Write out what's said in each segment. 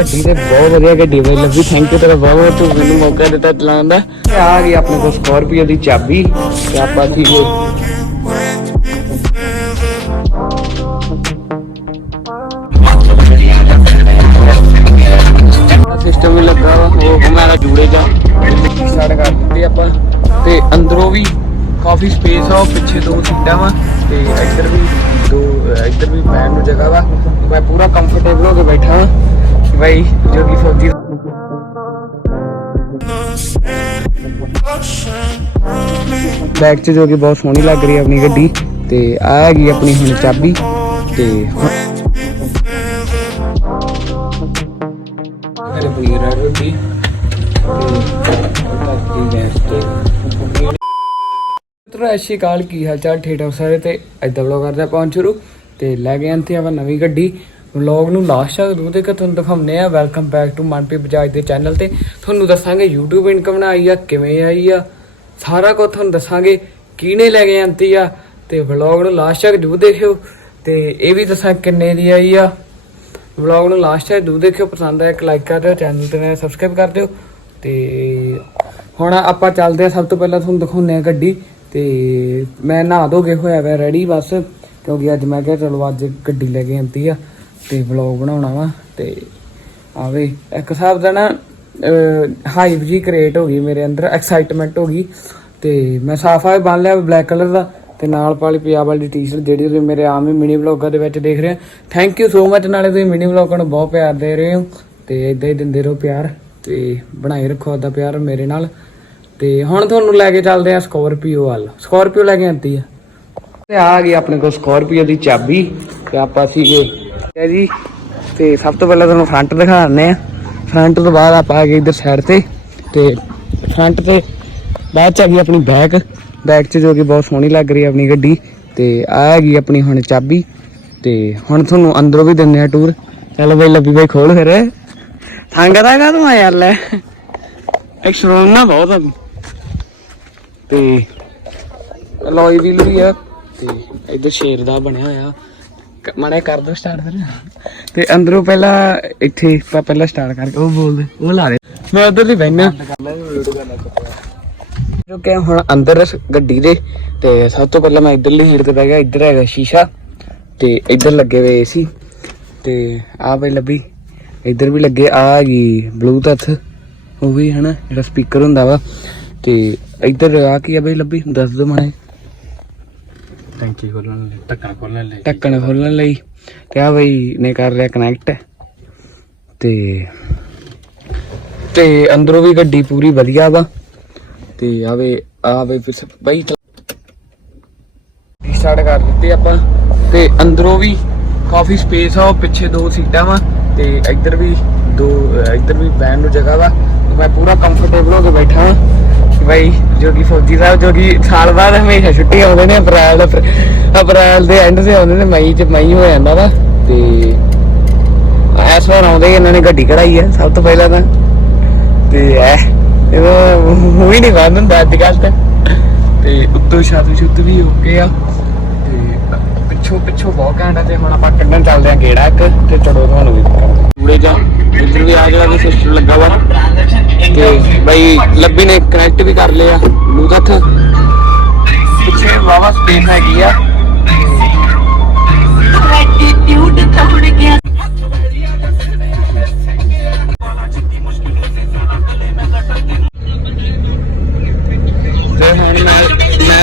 ਗੱਡੀ ਤੇ ਬਹੁਤ ਵਧੀਆ ਗੱਡੀ ਬਈ ਲੱਭੀ ਥੈਂਕ ਯੂ ਤੇਰਾ ਬਹੁਤ ਬਹੁਤ, ਤੂੰ ਮੈਨੂੰ ਮੌਕਾ ਦਿੱਤਾ ਚਲਾਉਣ ਦਾ। ਆ ਗਈ ਆਪਣੇ ਕੋਲ ਸਕਾਰਪੀਓ ਦੀ ਚਾਬੀ, ਤੇ ਆਪਾਂ ਕੀ ਸਿਸਟਮ ਵੀ ਲੱਗਾ ਵਾ, ਉਹ ਹਮਾਰਾ ਜੂੜੇ ਸਟਾਰਟ ਕਰ ਦਿੱਤੀ ਆਪਾਂ, ਤੇ ਅੰਦਰੋਂ ਵੀ ਕਾਫੀ ਸਪੇਸ ਆ ਪਿੱਛੇ ਦੋ ਸੀਟਾਂ ਵਾ, ਤੇ ਇੱਧਰ ਵੀ ਦੋ, ਇੱਧਰ ਵੀ ਬੈਠਣ ਨੂੰ ਜਗ੍ਹਾ ਵਾ। ਮੈਂ ਪੂਰਾ ਕੰਫਰਟੇਬਲ ਹੋ ਕੇ ਬੈਠਾ ਹਾਂ ਬਾਈ ਜੋ ਕਿ ਫੌਜੀ ਬੈਕ 'ਚ ਜੋ ਕਿ ਬਹੁਤ ਸੋਹਣੀ ਲੱਗ ਰਹੀ ਹੈ ਆਪਣੀ ਗੱਡੀ ਤੇ ਆ ਹੈਗੀ ਆਪਣੀ ਹੁਣ ਚਾਬੀ ਤੇ ਰੋਟੀ ਅਸ਼ੀ ਕਾਲ ਕੀ ਹਾਲ ਚਾਲ? ਠੇਠ ਹੋ ਸਾਰੇ ਤੇ ਇਦਾਂ ਵਲੌਗ ਕਰਦੇ ਪਹੁੰਚ ਸ਼ੁਰੂ ਤੇ ਲੈ ਗਏ ਅੰਤੇ ਆਪਾਂ ਨਵੀਂ ਗੱਡੀ। ਵਲੌਗ ਨੂੰ ਲਾਸਟ ਤੱਕ ਜ਼ਰੂਰ ਦੇਖੋ, ਤੁਹਾਨੂੰ ਦਿਖਾਉਂਦੇ ਆ welcome back to Manpreet Bajaj ਦੇ ਚੈਨਲ ਤੇ। ਤੁਹਾਨੂੰ ਦੱਸਾਂਗੇ YouTube ਇਨਕਮ ਨਾ ਆਈ ਆ, ਕਿਵੇਂ ਆਈ ਆ। ਸਾਰਾ ਕੁਝ ਤੁਹਾਨੂੰ ਦੱਸਾਂਗੇ, ਕਿਹਨੇ ਲੈ ਕੇ ਅੰਤੀ ਆ। ਤੇ ਵਲੌਗ ਨੂੰ ਲਾਸਟ ਤੱਕ ਜ਼ਰੂਰ ਦੇਖਿਓ। ਤੇ ਇਹ ਵੀ ਦੱਸਾਂ ਕਿੰਨੇ ਦੀ ਆਈ ਆ। ਵਲੌਗ ਨੂੰ ਲਾਸਟ ਤੱਕ ਜ਼ਰੂਰ ਦੇਖਿਓ। ਪਸੰਦ ਆਇਆ ਇੱਕ ਲਾਈਕ ਕਰ ਦਿਓ ਚੈਨਲ ਤੇ ਸਬਸਕ੍ਰਾਈਬ ਕਰ ਦਿਓ। ਤੇ ਹੁਣ ਆਪਾਂ ਚੱਲਦੇ ਆ ਸਭ ਤੋਂ ਪਹਿਲਾਂ ਤੁਹਾਨੂੰ ਦਿਖਾਉਂਦੇ ਆ ਗੱਡੀ। ਤੇ ਮੈਂ ਨਹਾ ਧੋ ਕੇ ਹੋਇਆ ਵਾ ਰੈਡੀ ਬਸ। ਕਿਉਂਕਿ ਅੱਜ ਮੈਂ ਕਿਹਾ ਚਲੋ ਅੱਜ ਗੱਡੀ ਲੈ ਕੇ ਆਂਤੀ ਆ। ਤੇ ਵਲੌਗ ਬਣਾਉਣਾ ਵਾ ਤੇ ਆਵੇ ਇੱਕ ਹਿਸਾਬ ਦਾ ਨਾ ਹਾਈਪ ਜੀ ਕ੍ਰੀਏਟ ਹੋ ਗਈ ਮੇਰੇ ਅੰਦਰ ਐਕਸਾਈਟਮੈਂਟ ਹੋ ਗਈ ਤੇ ਮੈਂ ਸਾਫਾ ਵੀ ਬੰਨ ਲਿਆ ਬਲੈਕ ਕਲਰ ਦਾ ਤੇ ਨਾਲ ਪਾਲੀ ਪੰਜਾਬ ਵਾਲੀ ਟੀ-ਸ਼ਰਟ ਜਿਹੜੀ ਤੁਸੀਂ ਮੇਰੇ ਆਮ ਹੀ ਮਿਨੀ ਵਲੌਗਾਂ ਦੇ ਵਿੱਚ ਦੇਖ ਰਹੇ ਹੋ। ਥੈਂਕ ਯੂ ਸੋ ਮਚ ਨਾਲੇ ਤੁਸੀਂ ਮਿਨੀ ਵਲੌਗਾਂ ਨੂੰ ਬਹੁਤ ਪਿਆਰ ਦੇ ਰਹੇ ਹੋ ਤੇ ਇਦਾਂ ਹੀ ਦਿੰਦੇ ਰਹੋ ਪਿਆਰ ਤੇ ਬਣਾਈ ਰੱਖੋ ਆਦਾ ਪਿਆਰ ਮੇਰੇ ਨਾਲ। ਤੇ ਹੁਣ ਤੁਹਾਨੂੰ ਲੈ ਕੇ ਚੱਲਦੇ ਆ ਸਕੋਰਪੀਓ ਵੱਲ। ਸਕੋਰਪੀਓ ਲੈ ਕੇ ਆਂਦੀ ਆ। ਤੇ ਆ ਗਈ ਆਪਣੇ ਕੋਲ ਸਕੋਰਪੀਓ ਦੀ ਚਾਬੀ ਤੇ ਆਪਾਂ ਸੀਗੇ ਹੈ ਜੀ। ਤੇ ਸਭ ਤੋਂ ਪਹਿਲਾਂ ਤੁਹਾਨੂੰ ਫਰੰਟ ਦਿਖਾ ਦਿੰਦੇ ਆ ਫਰੰਟ ਤੋਂ ਬਾਅਦ ਆਪਾਂ ਆ ਗਏ ਇਧਰ ਸਾਈਡ ਤੇ। ਤੇ ਫਰੰਟ ਤੇ ਬਾਅਦ ਚ ਆ ਗਈ ਆਪਣੀ ਬੈਕ ਬੈਕ ਚ ਜੋ ਕਿ ਬਹੁਤ ਸੋਹਣੀ ਲੱਗ ਰਹੀ ਹੈ ਆਪਣੀ ਗੱਡੀ। ਤੇ ਆ ਹੈਗੀ ਆਪਣੀ ਹੁਣ ਚਾਬੀ। ਤੇ ਹੁਣ ਤੁਹਾਨੂੰ ਅੰਦਰੋਂ ਵੀ ਦਿੰਦੇ ਆ ਟੂਰ ਚੱਲ ਬਈ ਲੱਭੀ ਬਈ ਖੋਲ ਫਿਰ। ਸੰਗਦਾ ਕਾ ਤੂੰ ਆ ਯਾਰ ਲੈ। ਐਕਸਟਰੋਨ ਨਾ ਬਹੁਤ ਆ ਤੂੰ। ਤੇ ਅਲੋਈ ਵੀਲ ਵੀ ਆ। ਤੇ ਇੱਧਰ ਸ਼ੇਰ ਦਾ ਬਣਿਆ ਹੋਇਆ। ਕ- ਕਰ ਦੋ ਸਟਾਰਟ ਫਿਰ। ਤੇ ਅੰਦਰੋਂ ਪਹਿਲਾਂ ਇੱਥੇ ਆਪਾਂ ਪਹਿਲਾਂ ਸਟਾਰਟ ਕਰਕੇ ਉਹ ਬੋਲਦੇ, ਉਹ ਲਾ ਦੇ। ਮੈਂ ਉਧਰ ਦੀ ਬੈਠਾ ਜੋ ਕਿ ਹੁਣ ਅੰਦਰ ਗੱਡੀ ਦੇ, ਤੇ ਸਭ ਤੋਂ ਪਹਿਲਾਂ ਮੈਂ ਇੱਧਰ ਲਈ ਤੇ ਬਹਿ ਗਿਆ, ਇੱਧਰ ਹੈਗਾ ਸ਼ੀਸ਼ਾ, ਤੇ ਇੱਧਰ ਲੱਗੇ ਹੋਏ ਏਸੀ ਤੇ ਆ ਬਈ ਲੱਭੀ, ਇੱਧਰ ਵੀ ਲੱਗੇ ਆ ਹੈਗੀ ਬਲੂਟੁੱਥ ਉਹ ਵੀ ਹਨਾ, ਜਿਹੜਾ ਸਪੀਕਰ ਹੁੰਦਾ ਵਾ। ਤੇ ਇੱਧਰ ਆ ਕੀ ਆ ਬਈ ਲੱਭੀ? ਦੱਸ ਦੋ ਮਾਣੇ ਟੈਂਕੀ ਖੋਲਣ ਲਈ, ਢੱਕਣ ਖੋਲਣ ਲਈ। ਢੱਕਣ ਖੋਲਣ ਲਈ। ਤੇ ਆ ਬਈ, ਨੇ ਕਰ ਲਿਆ ਕਨੈਕਟ ਤੇ ਤੇ ਅੰਦਰੋਂ ਵੀ ਗੱਡੀ ਪੂਰੀ ਵਧੀਆ ਵਾ। ਤੇ ਆਵੇ ਆਵੇ ਬਈ ਸਟਾਰਟ ਕਰ ਦਿੱਤੀ ਆਪਾਂ। ਤੇ ਅੰਦਰੋਂ ਵੀ ਕਾਫੀ ਸਪੇਸ ਆ, ਉਹ ਪਿੱਛੇ ਦੋ ਸੀਟਾਂ ਵਾ। ਤੇ ਇੱਧਰ ਵੀ ਦੋ ਇੱਧਰ ਵੀ ਬੈਠਣ ਨੂੰ ਜਗ੍ਹਾ ਵਾ। ਮੈਂ ਪੂਰਾ ਕੰਫਰਟੇਬਲ ਹੋ ਕੇ ਬੈਠਾ ਹਾਂ ਬਾਈ, ਜੋ ਕਿ ਫੌਜੀ ਸਾਹਿਬ, ਜੋ ਕਿ ਸਾਲ ਬਾਅਦ ਹਮੇਸ਼ਾ ਛੁੱਟੀ ਆਉਂਦੇ ਨੇ, ਅਪ੍ਰੈਲ ਅਪ੍ਰੈਲ ਦੇ ਐਂਡ ਤੇ ਆਉਂਦੇ ਨੇ, ਮਈ ਚ ਮਈ ਹੋ ਜਾਂਦਾ ਵਾ, ਤੇ ਇਸ ਵਾਰ ਆਉਂਦੇ ਇਹਨਾਂ ਨੇ ਗੱਡੀ ਕਢਾਈ ਹੈ ਸਭ ਤੋਂ ਪਹਿਲਾਂ ਤਾਂ। ਤੇ ਐ ਇਹ ਮੂਵੀ ਨਹੀਂ ਬੰਦ ਹੁੰਦਾ ਅੱਜ ਕੱਲ ਤਾਂ। ਤੇ ਉੱਤੋਂ ਛੱਤ ਛੁੱਤ ਵੀ ਓਕੇ ਆ, ਤੇ ਪਿੱਛੋਂ ਪਿੱਛੋਂ ਬਹੁਤ ਘੈਂਟ ਤੇ ਹੁਣ ਆਪਾਂ ਕੱਢਣ ਚੱਲਦੇ ਆ ਗੇੜਾ ਇੱਕ, ਤੇ ਚੜੋ ਤੁਹਾਨੂੰ ਵੀ ਪੂਰੇ ਜਾ, ਇੱਧਰ ਵੀ ਆ ਜਿਹੜਾ ਸਿਸਟਮ ਲੱਗਾ ਵਾ। ਬਾਈ ਲੱਭੀ ਨੇ ਕਨੈਕਟ ਵੀ ਕਰ ਲਿਆ ਬਲੂਟੁੱਥ ਪਿੱਛੇ ਵਾਵਾ ਸਪੇਸ ਹੈਗੀ ਆ। Gratitude ਤੋੜ ਗਿਆ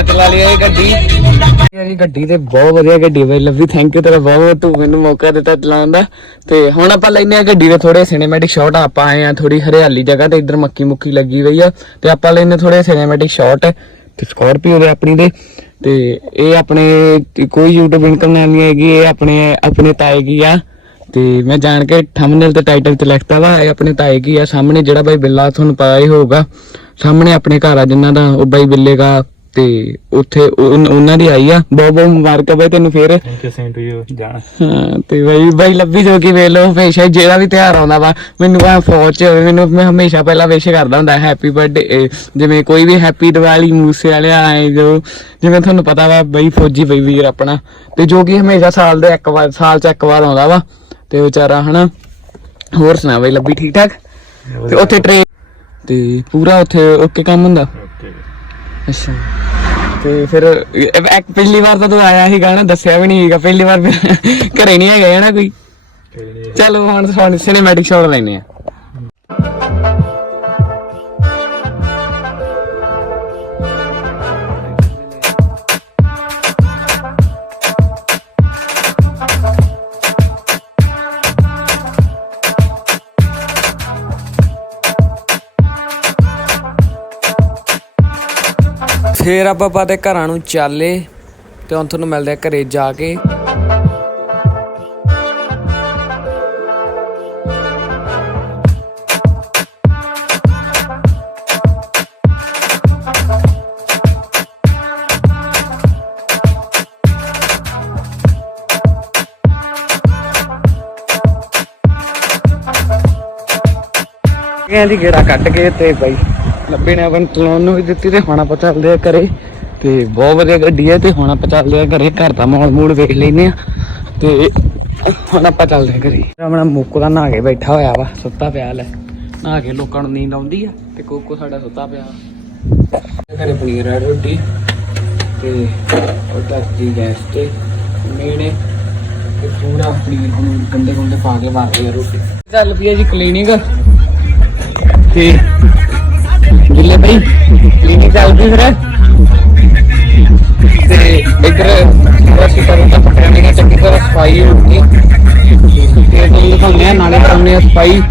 ਚਲਾ ਲਿਆ ਇਹ ਗੱਡੀ। ਯਾਰੀ ਗੱਡੀ ਤੇ ਬਹੁਤ ਵਧੀਆ ਗੱਡੀ ਬਈ ਲੱਭੀ ਥੈਂਕ ਯੂ ਤੇਰਾ ਬਹੁਤ ਬਹੁਤ ਤੂੰ ਮੈਨੂੰ ਮੌਕਾ ਦਿੱਤਾ ਚਲਾਉਣ ਦਾ। ਤੇ ਹੁਣ ਆਪਾਂ ਲੈਨੇ ਆ ਗੱਡੀ ਦੇ ਥੋੜੇ ਸਿਨੇਮੈਟਿਕ ਸ਼ਾਟ ਆਪਾਂ ਆਏ ਆ ਥੋੜੀ ਹਰਿਆਲੀ ਜਗ੍ਹਾ ਤੇ, ਇੱਧਰ ਮੱਕੀ ਮੁੱਕੀ ਲੱਗੀ ਹੋਈ ਆ। ਤੇ ਆਪਾਂ ਲੈਨੇ ਥੋੜੇ ਸਿਨੇਮੈਟਿਕ ਸ਼ਾਟ ਤੇ ਸਕਾਰਪੀਓ ਦੇ ਆਪਣੀ ਦੇ। ਤੇ ਇਹ ਆਪਣੇ ਕੋਈ YouTube ਇਨਕਮ ਨਹੀਂ ਹੈਗੀ, ਇਹ ਆਪਣੇ ਆਪਣੇ ਤਾਏ ਕੀ ਆ। ਤੇ ਮੈਂ ਜਾਣ ਕੇ ਥੰਬਨੇਲ ਤੇ ਟਾਈਟਲ ਤੇ ਲਿਖਤਾ ਵਾ, ਇਹ ਆਪਣੇ ਤਾਏ ਕੀ ਆ। ਸਾਹਮਣੇ ਜਿਹੜਾ ਬਾਈ ਬਿੱਲਾ ਤੁਹਾਨੂੰ ਪਤਾ ਹੀ ਹੋਊਗਾ, ਸਾਹਮਣੇ ਆਪਣੇ ਘਰ ਆ ਜਿਨ੍ਹਾਂ ਦਾ, ਉਹ ਬਾਈ ਬਿੱਲੇ ਦਾ ਤੇ ਉੱਥੇ ਉਨ- ਉਹਨਾਂ ਦੀ ਆਈ ਆ। ਬਹੁਤ ਬਹੁਤ ਮੁਬਾਰਕਾਂ ਬਾਈ ਤੈਨੂੰ ਫੇਰ। Thank you same to you ਜਾਣ। ਹਾਂ ਤੇ ਬਾਈ ਬਾਈ ਲੱਭੀ ਜੋ ਕਿ ਵੇਖ ਲਓ ਹਮੇਸ਼ਾ ਹੀ ਜਿਹੜਾ ਵੀ ਤਿਉਹਾਰ ਆਉਂਦਾ ਵਾ ਮੈਨੂੰ ਭਾਵੇਂ ਫੌਜ ਚ ਹੋਵੇ ਮੈਨੂੰ ਮੈਂ ਹਮੇਸ਼ਾ ਪਹਿਲਾਂ ਵਿਸ਼ ਕਰਦਾ ਹੁੰਦਾ ਹੈਪੀ ਬਰਥਡੇ ਜਿਵੇਂ ਕੋਈ ਵੀ ਹੈਪੀ ਦੀਵਾਲੀ ਮੂਸੇ ਵਾਲੇ ਆਏ ਜੋ ਜਿਵੇਂ ਤੁਹਾਨੂੰ ਪਤਾ ਵਾ ਬਈ ਫੌਜੀ ਬਈ ਵੀਰ ਆਪਣਾ ਤੇ ਜੋ ਕਿ ਹਮੇਸ਼ਾ ਸਾਲ ਦੇ ਇੱਕ ਵਾਰ ਸਾਲ ਚ ਇੱਕ ਵਾਰ ਆਉਂਦਾ ਵਾ ਤੇ ਵਿਚਾਰਾ ਹਨਾ ਹੋਰ ਸੁਣਾ ਬਈ ਲੱਭੀ ਠੀਕ ਠਾਕ? ਤੇ ਉੱਥੇ ਟ੍ਰੇਨ ਤੇ ਪੂਰਾ ਉੱਥੇ ਓਕੇ ਕੰਮ ਹੁੰਦਾ? ਓਕੇ ਅੱਛਾ। ਤੇ ਫਿਰ ਇੱਕ ਪਹਿਲੀ ਵਾਰ ਤਾਂ ਤੂੰ ਆਇਆ ਸੀਗਾ ਨਾ ਦੱਸਿਆ ਵੀ ਨਹੀਂ ਸੀਗਾ। ਪਹਿਲੀ ਵਾਰ ਫਿਰ ਘਰੇ ਨਹੀਂ ਹੈਗਾ ਨਾ ਕੋਈ? ਚਲੋ ਹੁਣ ਹੁਣ ਸਿਨੇਮੈਟਿਕ ਸ਼ਾਟ ਲੈਨੇ ਆ। ਫੇਰ ਆਪਾਂ ਪਾਤੇ ਘਰਾਂ ਨੂੰ ਚਾਲੇ ਤੇ ਹੁਣ ਤੁਹਾਨੂੰ ਮਿਲਦੇ ਆ ਘਰੇ ਜਾ ਕੇ। ਕਹਿੰਦੀ ਗੇੜਾ ਕੱਟ ਕੇ ਤੇ ਬਾਈ। ਲੱਭੇ ਨੇ ਆਪਨ ਤਲੋਨ ਨੂੰ ਵੀ ਦਿੱਤੀ ਤੇ ਹੁਣ ਆਪਾਂ ਚੱਲਦੇ ਆ ਘਰੇ। ਤੇ ਬਹੁਤ ਵਧੀਆ ਗੱਡੀ ਹੈ ਤੇ ਹੁਣ ਆਪਾਂ ਚੱਲਦੇ ਆ ਘਰੇ, ਘਰ ਦਾ ਮਾਹੌਲ ਮੂਡ ਵੇਖ ਲੈਨੇ ਆ ਤੇ ਹੁਣ ਆਪਾਂ ਚੱਲਦੇ ਆ ਘਰੇ। ਆਪਣਾ ਮੁੱਕੂ ਦਾ ਨਹਾ ਕੇ ਬੈਠਾ ਹੋਇਆ ਵਾ, ਸੁੱਤਾ ਪਿਆ ਲੈ। ਨਹਾ ਕੇ ਲੋਕਾਂ ਨੂੰ ਨੀਂਦ ਆਉਂਦੀ ਆ ਤੇ ਕੋਕੋ ਸਾਡਾ ਸੁੱਤਾ ਪਿਆ। ਘਰੇ ਪਨੀਰ ਆ ਰੋਟੀ ਤੇ ਉਹ ਧਰਤੀ ਗੈਸ ਤੇ ਮੇਨੇ ਤੇ ਪੂਰਾ ਪਨੀਰ ਹੁਣ ਗੰਦੇ ਗੁੰਦੇ ਪਾ ਕੇ ਮਾਰਦੇ ਆ ਰੋਟੀ। ਚੱਲ ਪਈ ਆ ਜੀ ਕਲੀਨਿਕ ਤੇ ਗਿੱਲੇ ਭਾਈ ਕਲੀਨਿਕ ਚੱਲਦੀ ਫਿਰ। ਤੇ ਇੱਧਰ ਅਸੀਂ ਕਰਨ ਦਾ ਪਟਿਆ ਨਹੀਂ ਚੰਗੀ ਤਰ੍ਹਾਂ ਸਫ਼ਾਈ ਹੋਣੀ ਤੇ ਤੁਹਾਨੂੰ ਦਿਖਾਉਂਦੇ ਆ ਨਾਲੇ ਕਰਾਉਂਦੇ ਆ ਸਫ਼ਾਈ।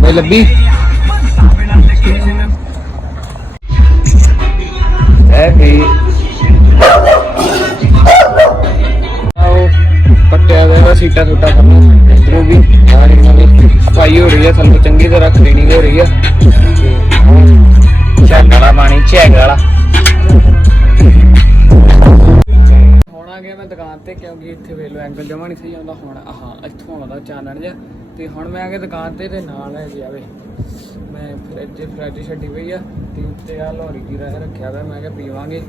ਬਈ ਲੱਭੀ। ਇਹ ਵੀ ਪੱਟਿਆ ਹੋਇਆ ਸੀਟਾਂ ਸੁਟਾ ਕਰਨਾ ਇਧਰੋਂ ਵੀ ਯਾਰ ਇਹਨਾਂ ਦੀ ਸਫ਼ਾਈ ਹੋ ਰਹੀ ਹੈ ਸਾਨੂੰ ਚੰਗੀ ਤਰ੍ਹਾਂ ਕਲੀਨਿੰਗ ਹੋ ਰਹੀ ਹੈ ਚੈੱਕ ਵਾਲਾ ਪਾਣੀ ਚੈੱਕ ਵਾਲਾ ਹੁਣ ਆ ਗਿਆ ਮੈਂ ਦੁਕਾਨ ਤੇ, ਕਿਉਂਕਿ ਇੱਥੇ ਵੇਖ ਐਂਗਲ ਜਮਾ ਨਹੀਂ ਸਹੀ ਆਉਂਦਾ। ਹੁਣ ਆਹਾਂ, ਇੱਥੋਂ ਆਉਂਦਾ ਚਾਨਣ ਜਿਹਾ। ਤੇ ਹੁਣ ਮੈਂ ਆ ਗਿਆ ਦੁਕਾਨ ਤੇ ਤੇ ਨਾਲ ਹੈ ਜੀ ਆਵੇ। ਮੈਂ ਫਰਿੱਜ ਫਰਿੱਜ ਛੱਡੀ ਪਈ ਆ। ਤੇ ਉੱਤੇ ਆ ਲੋਰੀ ਜੀ ਰੱਖਿਆ ਵਾ। ਮੈਂ ਕਿਹਾ ਪੀਵਾਂਗੇ,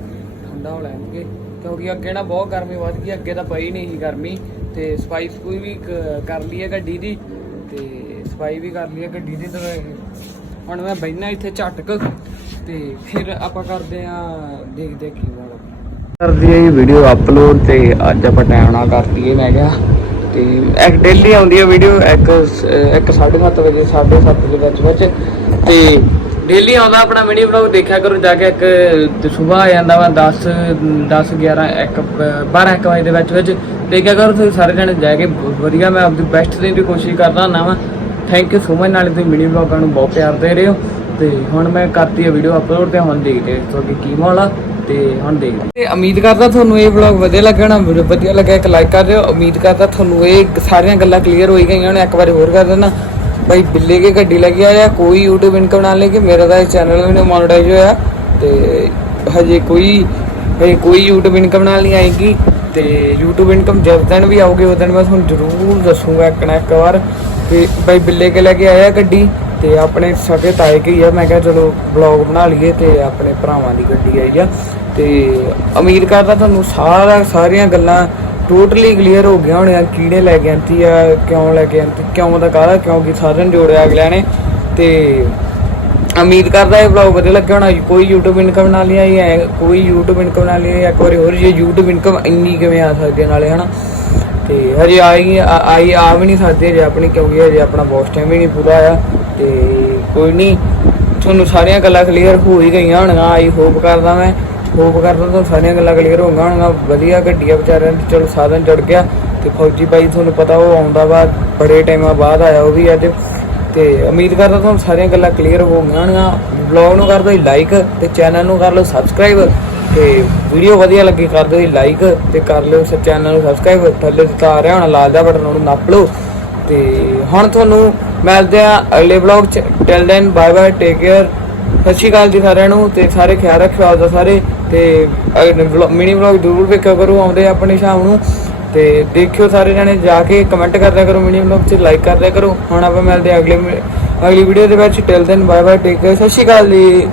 ਠੰਡਾ ਹੋ ਲੈਣਗੇ। ਕਿਉਂਕਿ ਅੱਗੇ ਨਾ ਬਹੁਤ ਗਰਮੀ ਵੱਧ ਗਈ, ਅੱਗੇ ਤਾਂ ਪਈ ਨਹੀਂ ਸੀ ਗਰਮੀ। ਤੇ ਸਫ਼ਾਈ ਸਫੂਈ ਵੀ ਕਰ ਲਈ ਹੈ ਗੱਡੀ ਦੀ। ਤੇ ਸਫ਼ਾਈ ਵੀ ਕਰ ਲਈ ਹੈ ਗੱਡੀ ਦੀ ਤੇ ਹੁਣ ਮੈਂ ਬੈਠਣਾ ਇੱਥੇ ਝਟਕ। ਤੇ ਫਿਰ ਆਪਾਂ ਕਰਦੇ ਆ ਦੇਖਦੇ ਕੀ ਹੋਣਾ ਕਰਦੀ ਹੈ ਵੀਡੀਓ ਅਪਲੋਡ ਤੇ ਅੱਜ ਆਪਾਂ ਟਾਈਮ ਨਾਲ ਕਰਤੀ ਹੈ ਮੈਂ ਕਿਹਾ। ਤੇ ਇੱਕ ਡੇਲੀ ਆਉਂਦੀ ਹੈ ਵੀਡੀਓ ਇੱਕ ਇੱਕ 7:30 ਵਜੇ 7:30 ਦੇ ਵਿੱਚ ਵਿੱਚ। ਤੇ ਡੇਲੀ ਆਉਂਦਾ ਆਪਣਾ ਮਿਨੀ ਵਲੌਗ ਦੇਖਿਆ ਕਰੋ, ਜਾ ਕੇ ਇੱਕ ਸਵੇਰ ਆ ਜਾਂਦਾ ਵਾ 10 10 11 1 12 1 ਵਜੇ ਦੇ ਵਿੱਚ ਵਿੱਚ। ਦੇਖਿਆ ਕਰੋ ਤੁਸੀਂ ਸਾਰੇ ਜਣੇ ਜਾ ਕੇ ਵਧੀਆ ਮੈਂ ਆਪਦੀ ਬੈਸਟ ਦੇਣ ਦੀ ਕੋਸ਼ਿਸ਼ ਕਰਦਾ ਹੁੰਦਾ ਵਾ। ਥੈਂਕ ਯੂ ਸੋ ਮਚ ਨਾਲੇ ਤੁਸੀਂ ਮਿਨੀ ਵਲੌਗਾਂ ਨੂੰ ਬਹੁਤ ਪਿਆਰ ਦੇ ਰਹੇ ਹੋ। ਤੇ ਹੁਣ ਮੈਂ ਕਰਤੀ ਹੈ ਵੀਡੀਓ ਅਪਲੋਡ ਤੇ ਹੁਣ ਦੇਖਦੇ ਹਾਂ ਤੁਹਾਡੀ ਕੀ ਮਾਹੌਲ ਤੇ ਹੁਣ ਦੇਖਦੇ ਤੇ ਉਮੀਦ ਕਰਦਾ ਤੁਹਾਨੂੰ ਇਹ ਵਲੌਗ ਵਧੀਆ ਲੱਗਣਾ, ਵੀਡੀਓ ਵਧੀਆ ਲੱਗਿਆ ਇੱਕ ਲਾਈਕ ਕਰ ਦਿਓ। ਉਮੀਦ ਕਰਦਾ ਤੁਹਾਨੂੰ ਇਹ ਸਾਰੀਆਂ ਗੱਲਾਂ ਕਲੀਅਰ ਹੋਈ ਗਈਆਂ ਨੇ ਇੱਕ ਵਾਰੀ ਹੋਰ ਕਰ ਦੇਣਾ। ਭਾਈ ਬਿੱਲੇ ਕੇ ਗੱਡੀ ਲੱਗੀ ਆ ਕੋਈ YouTube ਇਨਕਮ ਨਾਲ ਲੈ ਕੇ ਮੇਰਾ ਤਾਂ ਇਹ ਚੈਨਲ ਵੀ ਮੋਨੇਟਾਈਜ਼ ਹੋਇਆ। ਤੇ ਹਜੇ ਕੋਈ ਹਜੇ ਕੋਈ YouTube ਇਨਕਮ ਨਾਲ ਨਹੀਂ ਆਏਗੀ। ਤੇ YouTube ਇਨਕਮ ਜਦ ਦਿਨ ਵੀ ਆਉਗੀ ਉਸ ਦਿਨ ਮੈਂ ਤੁਹਾਨੂੰ ਜ਼ਰੂਰ ਦੱਸੂਗਾ ਇੱਕ ਨਾ ਇੱਕ ਵਾਰ। ਤੇ ਭਾਈ ਬਿੱਲੇ ਕੇ ਲੈ ਕੇ ਆਇਆ ਗੱਡੀ। ਤੇ ਆਪਣੇ ਸਕੇ ਤਾਏ ਕੀ ਆ। ਮੈਂ ਕਿਹਾ ਚਲੋ ਵਲੌਗ ਬਣਾ ਲਈਏ ਤੇ ਆਪਣੇ ਭਰਾਵਾਂ ਦੀ ਗੱਡੀ ਆਈ ਆ। ਤੇ ਉਮੀਦ ਕਰਦਾ ਤੁਹਾਨੂੰ ਸਾਰਾ ਸਾਰੀਆਂ ਗੱਲਾਂ ਟੋਟਲੀ ਕਲੀਅਰ ਹੋ ਗਿਆ ਹੋਣੀਆਂ। ਕਿਹੜੇ ਲੈ ਕੇ ਆਂਤੀ ਆ, ਕਿਉਂ ਲੈ ਕੇ ਆਂਤੀ ਕਿਉਂ ਦਾ ਕਾਹਦਾ, ਕਿਉਂਕਿ ਸਾਧਨ ਜੋੜਿਆ ਅਗਲਿਆਂ ਨੇ। ਤੇ ਉਮੀਦ ਕਰਦਾ ਇਹ ਵਲੌਗ ਵਧੀਆ ਲੱਗਿਆ ਹੋਣਾ। ਕੋਈ YouTube ਇਨਕਮ ਨਾਲ ਲਿਆ ਆਈ ਹੈ, ਕੋਈ YouTube ਇਨਕਮ ਨਾਲ ਨਹੀਂ ਆਈ। ਇੱਕ ਵਾਰੀ ਹੋਰ ਜੇ YouTube ਇਨਕਮ ਇੰਨੀ ਕਿਵੇਂ ਆ ਸਕਦੀ ਹੈ ਨਾਲੇ, ਹਨਾ? ਤੇ ਹਜੇ ਆਈ ਆਈ ਆ ਵੀ ਨਹੀਂ ਸਕਦੇ ਹਜੇ ਆਪਣੀ, ਕਿਉਂਕਿ ਹਜੇ ਆਪਣਾ ਬੌਸ ਟਾਈਮ ਵੀ ਨਹੀਂ ਪੂਰਾ ਆ ਤੇ ਕੋਈ ਨਹੀਂ ਤੁਹਾਨੂੰ ਸਾਰੀਆਂ ਗੱਲਾਂ ਕਲੀਅਰ ਹੋ ਹੀ ਗਈਆਂ ਹੋਣਗੀਆਂ ਆਈ ਹੋਪ ਕਰਦਾ ਮੈਂ ਹੋਪ ਕਰਦਾ ਤੁਹਾਨੂੰ ਸਾਰੀਆਂ ਗੱਲਾਂ ਕਲੀਅਰ ਹੋ ਗਈਆਂ ਹੋਣਗੀਆਂ, ਵਧੀਆ ਗੱਡੀਆਂ ਵਿਚਾਰਿਆਂ ਨੂੰ ਚਲੋ ਸਾਧਨ ਚੜ ਗਿਆ, ਤੇ ਫੌਜੀ ਬਾਈ ਤੁਹਾਨੂੰ ਪਤਾ ਉਹ ਆਉਂਦਾ ਵਾ ਬੜੇ ਟਾਈਮਾਂ ਬਾਅਦ ਆਇਆ ਉਹ ਵੀ ਅੱਜ, ਤੇ ਉਮੀਦ ਕਰਦਾ ਤੁਹਾਨੂੰ ਸਾਰੀਆਂ ਗੱਲਾਂ ਕਲੀਅਰ ਹੋ ਗਈਆਂ ਹੋਣਗੀਆਂ ਵਲੌਗ ਨੂੰ ਕਰ ਦਿਓ ਲਾਈਕ ਤੇ ਚੈਨਲ ਨੂੰ ਕਰ ਲਓ ਸਬਸਕ੍ਰਾਈਬ ਤੇ ਵੀਡੀਓ ਵਧੀਆ ਲੱਗੀ ਕਰ ਦਿਓ ਲਾਈਕ ਤੇ ਕਰ ਲਿਓ ਇਸ ਚੈਨਲ ਨੂੰ ਸਬਸਕ੍ਰਾਈਬ ਥੱਲੇ ਦਿੱਤਾ ਆ ਰਿਹਾ ਹੁਣ, ਲਾਲ ਦਾ ਬਟਨ ਉਹਨੂੰ ਨੱਪ ਲਓ, ਤੇ ਹੁਣ ਤੁਹਾਨੂੰ ਮਿਲਦੇ ਆ ਅਗਲੇ ਵਲੌਗ ਚ। Till then bye bye take care ਸਤਿ ਸ਼੍ਰੀ ਅਕਾਲ ਜੀ ਸਾਰਿਆਂ ਨੂੰ ਤੇ ਸਾਰੇ ਖਿਆਲ ਰੱਖਿਓ ਆਪਦਾ ਸਾਰੇ। ਤੇ ਮਿਨੀ ਵਲੌਗ ਜ਼ਰੂਰ ਵੇਖਿਆ ਕਰੋ ਆਉਂਦੇ ਆਪਣੇ ਸ਼ਾਮ ਨੂੰ। ਤੇ ਦੇਖਿਓ ਸਾਰੇ ਜਣੇ ਜਾ ਕੇ ਕਮੈਂਟ ਕਰਦਿਆ ਕਰੋ ਮਿਨੀ ਵਲੌਗ 'ਚ ਲਾਈਕ ਕਰਦਿਆ ਕਰੋ। ਹੁਣ ਆਪਾਂ ਮਿਲਦੇ ਆ ਅਗਲੇ, ਅਗਲੀ ਵੀਡੀਓ ਦੇ ਵਿੱਚ। Till then bye bye take care ਸਤਿ ਸ਼੍ਰੀ ਅਕਾਲ ਜੀ।